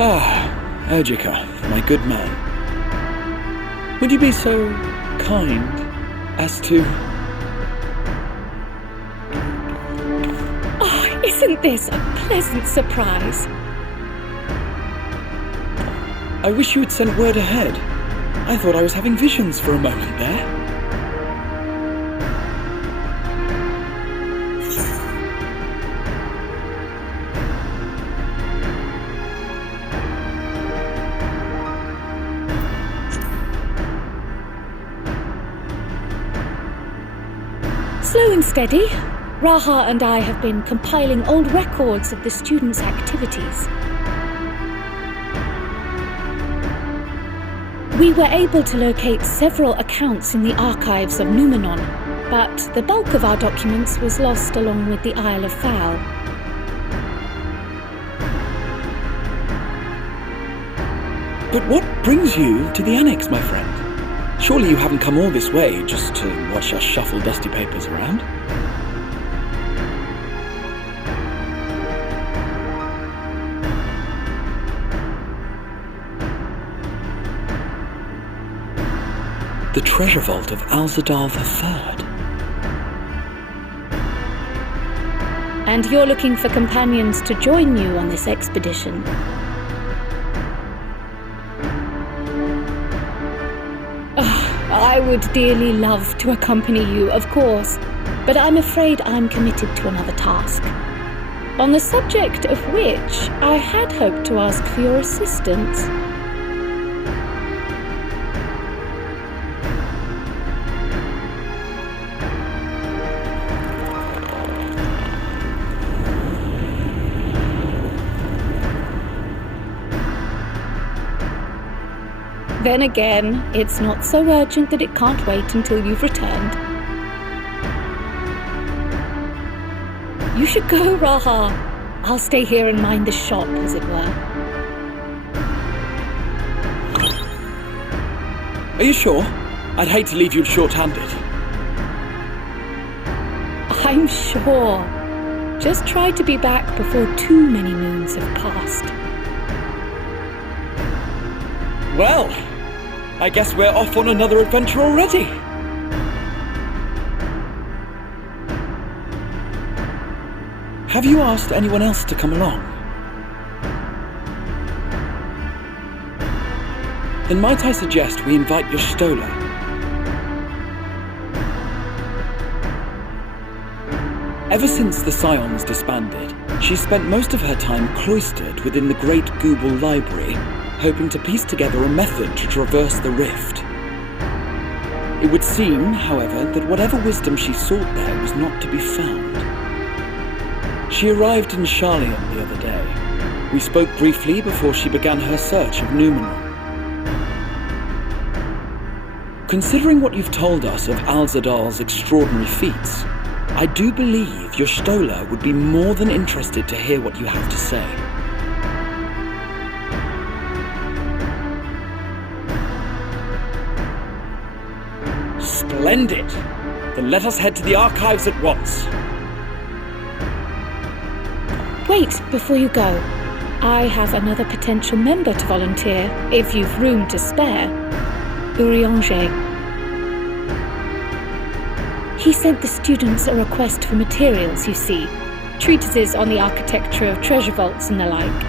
Erdjika, my good man. Would you be so kind as to... Oh, isn't this a pleasant surprise? I wish you had sent word ahead. I thought I was having visions for a moment there. Slow and steady. Raha and I have been compiling old records of the students' activities. We were able to locate several accounts in the archives of Numenon, but the bulk of our documents was lost along with the Isle of Fowl. But what brings you to the Annex, my friend? Surely you haven't come all this way just to watch us shuffle dusty papers around? The treasure vault of Alzadal III. And you're looking for companions to join you on this expedition. I would dearly love to accompany you, of course, but I'm afraid I'm committed to another task, on the subject of which I had hoped to ask for your assistance. Then again, it's not so urgent that it can't wait until you've returned. You should go, Raha. I'll stay here and mind the shop, as it were. Are you sure? I'd hate to leave you short-handed. I'm sure. Just try to be back before too many moons have passed. Well, I guess we're off on another adventure already. Have you asked anyone else to come along? Then might I suggest we invite your Stola? Ever since the Scions disbanded, she's spent most of her time cloistered within the Great Google Library, hoping to piece together a method to traverse the rift. It would seem, however, that whatever wisdom she sought there was not to be found. She arrived in Charlian the other day. We spoke briefly before she began her search of Numenon. Considering what you've told us of Alzadal's extraordinary feats, I do believe your Stola would be more than interested to hear what you have to say. Splendid! Then let us head to the archives at once. Wait, before you go. I have another potential member to volunteer, if you've room to spare. Urianger. He sent the students a request for materials, you see. Treatises on the architecture of treasure vaults and the like.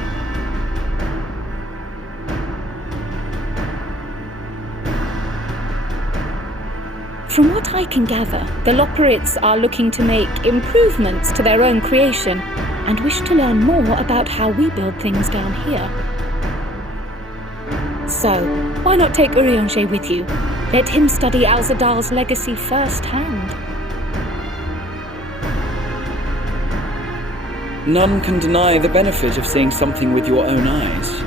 From what I can gather, the Loporrits are looking to make improvements to their own creation and wish to learn more about how we build things down here. So, why not take Urianger with you? Let him study Alzadal's legacy firsthand. None can deny the benefit of seeing something with your own eyes.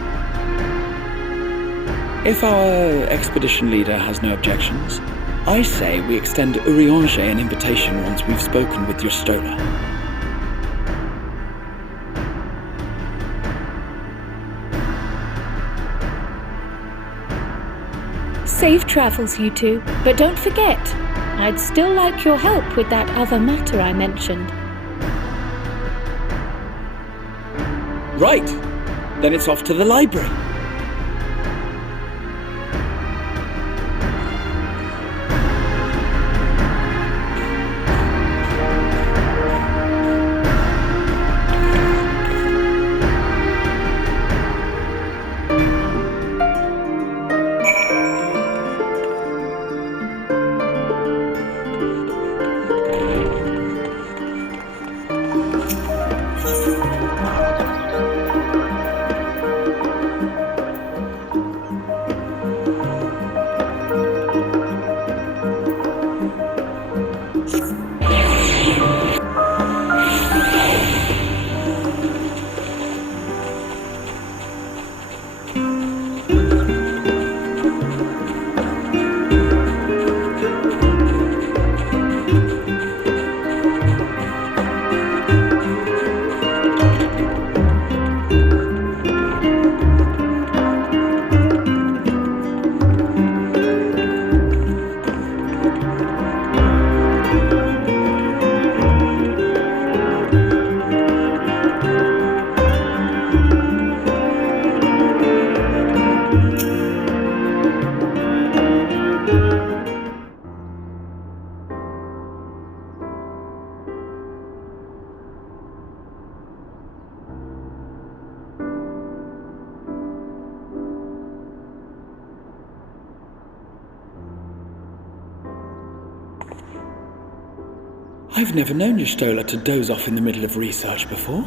If our expedition leader has no objections, I say we extend Urianger an invitation once we've spoken with your Stola. Safe travels, you two, but don't forget, I'd still like your help with that other matter I mentioned. Right! Then it's off to the library. I've never known Y'shtola to doze off in the middle of research before.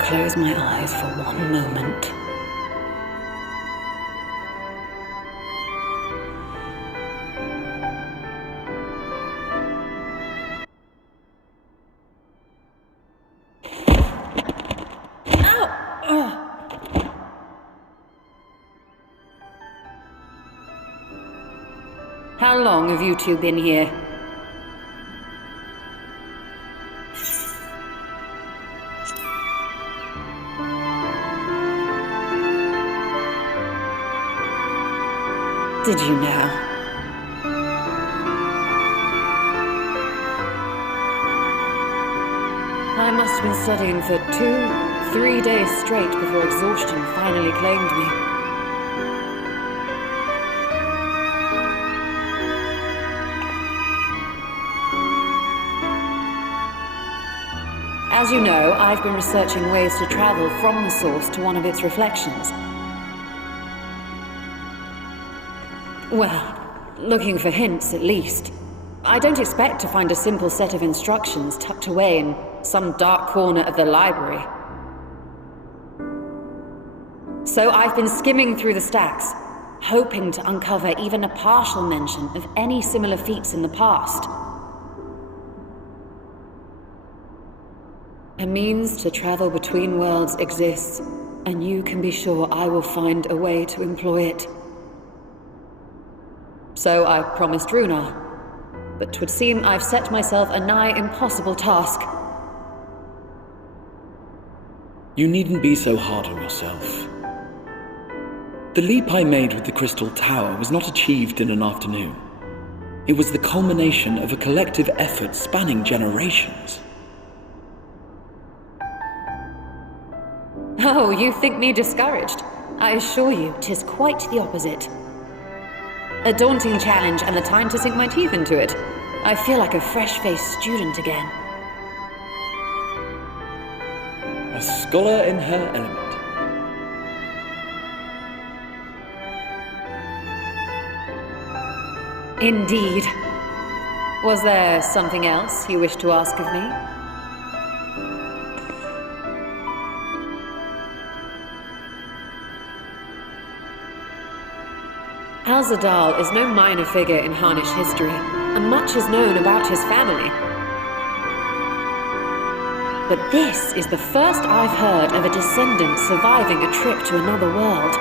Close my eyes for one moment. How long have you two been here? Did you know? I must have been studying for 2-3 days straight before exhaustion finally claimed me. As you know, I've been researching ways to travel from the source to one of its reflections. Well, looking for hints at least. I don't expect to find a simple set of instructions tucked away in some dark corner of the library. So I've been skimming through the stacks, hoping to uncover even a partial mention of any similar feats in the past. A means to travel between worlds exists, and you can be sure I will find a way to employ it. So I promised Runar, but 'twould seem I've set myself a nigh impossible task. You needn't be so hard on yourself. The leap I made with the Crystal Tower was not achieved in an afternoon. It was the culmination of a collective effort spanning generations. Oh, you think me discouraged? I assure you, 'tis quite the opposite. A daunting challenge and the time to sink my teeth into it. I feel like a fresh-faced student again. A scholar in her element. Indeed. Was there something else you wished to ask of me? Al-Zadal is no minor figure in Harnish history. and much is known about his family. But this is the first I've heard of a descendant surviving a trip to another world.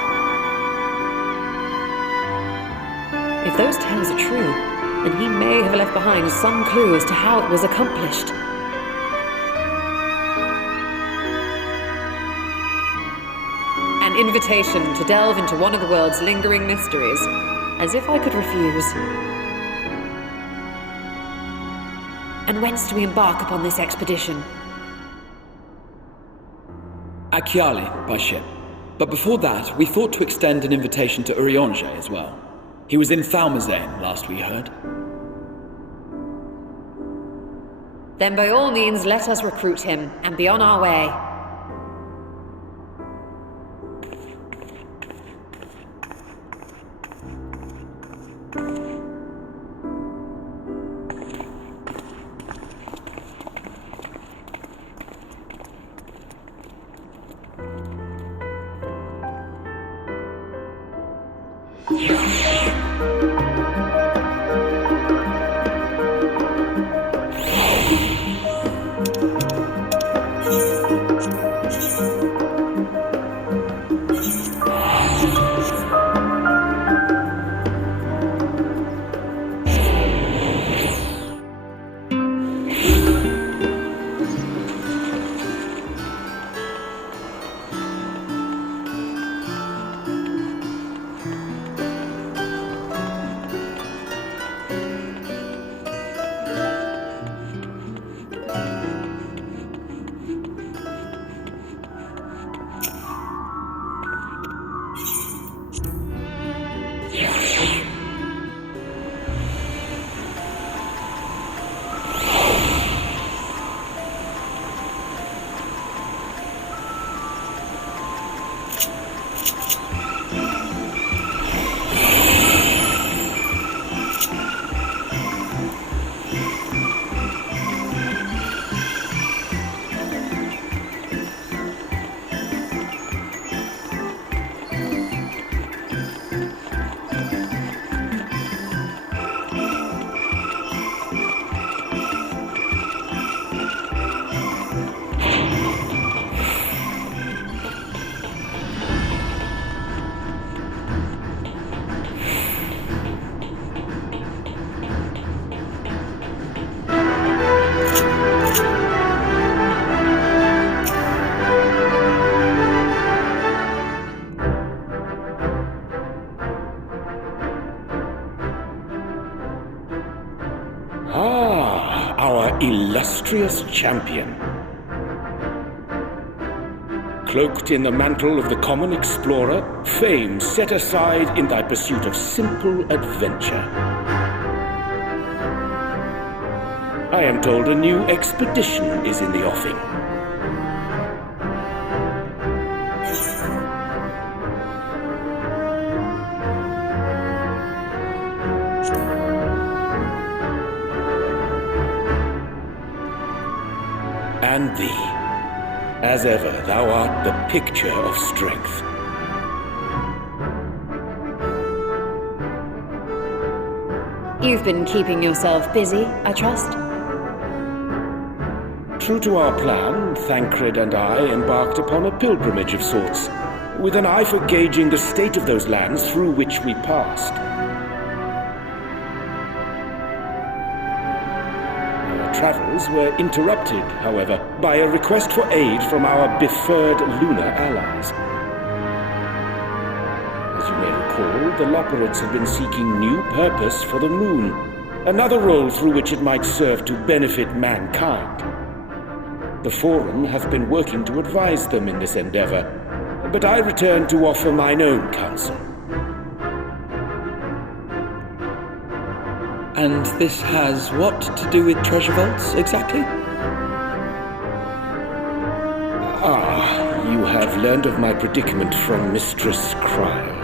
If those tales are true, then he may have left behind some clue as to how it was accomplished. An invitation to delve into one of the world's lingering mysteries, as if I could refuse. And whence do we embark upon this expedition? Achyali, by ship. But before that, we thought to extend an invitation to Urianger as well. He was in Thalmazane, last we heard. Then by all means, let us recruit him, and be on our way. Illustrious champion. Cloaked in the mantle of the common explorer, fame set aside in thy pursuit of simple adventure. I am told a new expedition is in the offing. And thee, as ever, thou art the picture of strength. You've been keeping yourself busy, I trust? True to our plan, Thancred and I embarked upon a pilgrimage of sorts, with an eye for gauging the state of those lands through which we passed. Travels were interrupted, however, by a request for aid from our befurred lunar allies. As you may recall, the Loperids had been seeking new purpose for the moon, another role through which it might serve to benefit mankind. The Forum hath been working to advise them in this endeavor, but I return to offer mine own counsel. And this has what to do with treasure vaults, exactly? You have learned of my predicament from Mistress Cryle.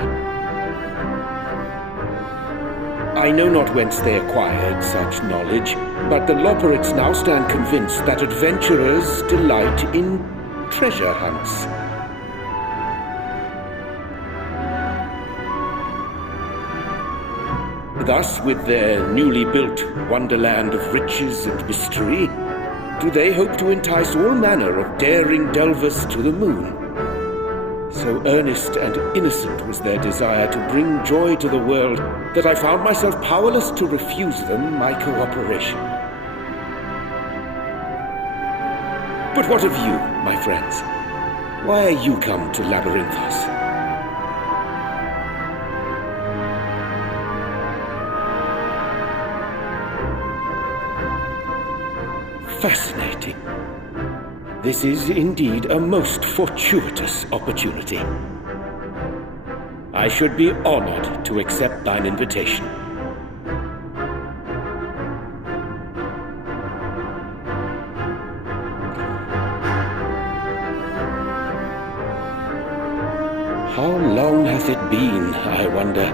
I know not whence they acquired such knowledge, but the Loperids now stand convinced that adventurers delight in treasure hunts. Thus, with their newly built wonderland of riches and mystery, do they hope to entice all manner of daring delvers to the moon. So earnest and innocent was their desire to bring joy to the world that I found myself powerless to refuse them my cooperation. But what of you, my friends? Why are you come to Labyrinthos? Fascinating. This is indeed a most fortuitous opportunity. I should be honored to accept thine invitation. How long hath it been, I wonder,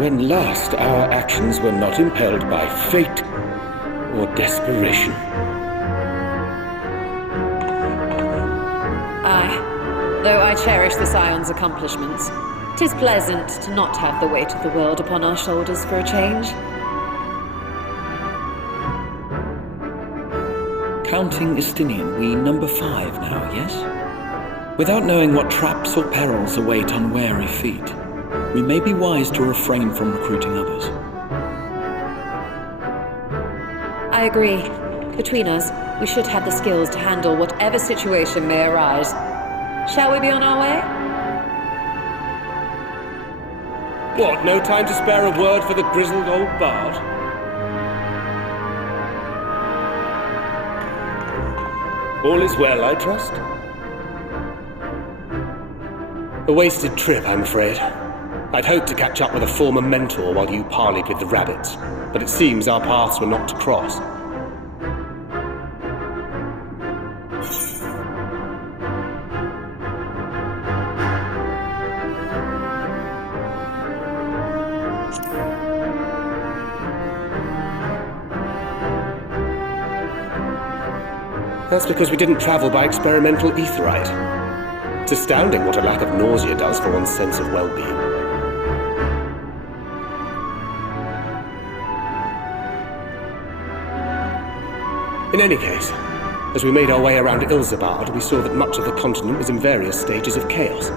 when last our actions were not impelled by fate or desperation? Though I cherish the Scion's accomplishments, 'tis pleasant to not have the weight of the world upon our shoulders for a change. Counting Estinian, we number 5 now, yes? Without knowing what traps or perils await unwary feet, we may be wise to refrain from recruiting others. I agree. Between us, we should have the skills to handle whatever situation may arise. Shall we be on our way? What, no time to spare a word for the grizzled old bard? All is well, I trust? A wasted trip, I'm afraid. I'd hoped to catch up with a former mentor while you parleyed with the rabbits, but it seems our paths were not to cross. That's because we didn't travel by experimental etherite. It's astounding what a lack of nausea does for one's sense of well-being. In any case, as we made our way around Ilzabard, we saw that much of the continent was in various stages of chaos.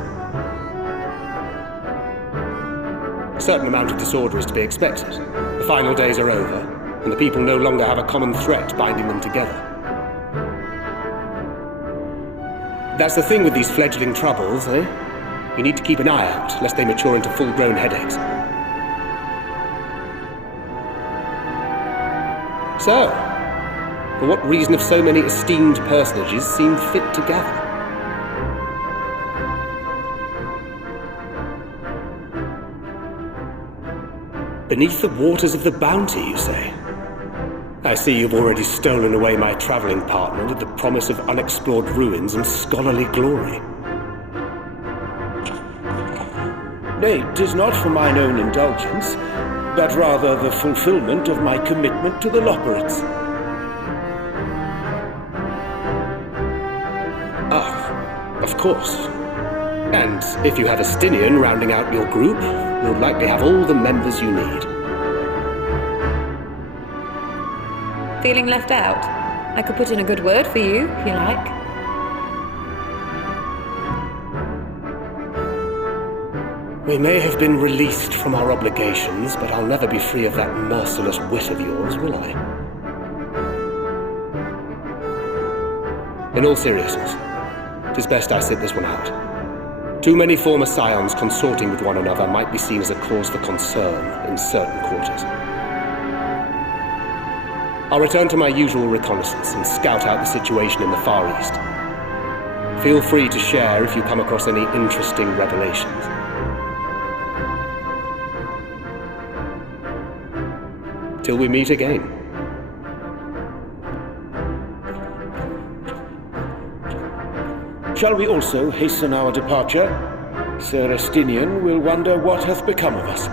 A certain amount of disorder is to be expected. The final days are over, and the people no longer have a common threat binding them together. That's the thing with these fledgling troubles, eh? You need to keep an eye out, lest they mature into full-grown headaches. So, for what reason have so many esteemed personages seemed fit to gather? Beneath the waters of the Bounty, you say? I see you've already stolen away my traveling partner with the promise of unexplored ruins and scholarly glory. Nay, 'tis not for mine own indulgence, but rather the fulfillment of my commitment to the Loporits. Ah, of course. And if you have Estinian rounding out your group, you'll likely have all the members you need. Feeling left out? I could put in a good word for you, if you like. We may have been released from our obligations, but I'll never be free of that merciless wit of yours, will I? In all seriousness, 'tis best I sit this one out. Too many former scions consorting with one another might be seen as a cause for concern in certain quarters. I'll return to my usual reconnaissance and scout out the situation in the Far East. Feel free to share if you come across any interesting revelations. Till we meet again. Shall we also hasten our departure? Sir Estinian will wonder what hath become of us.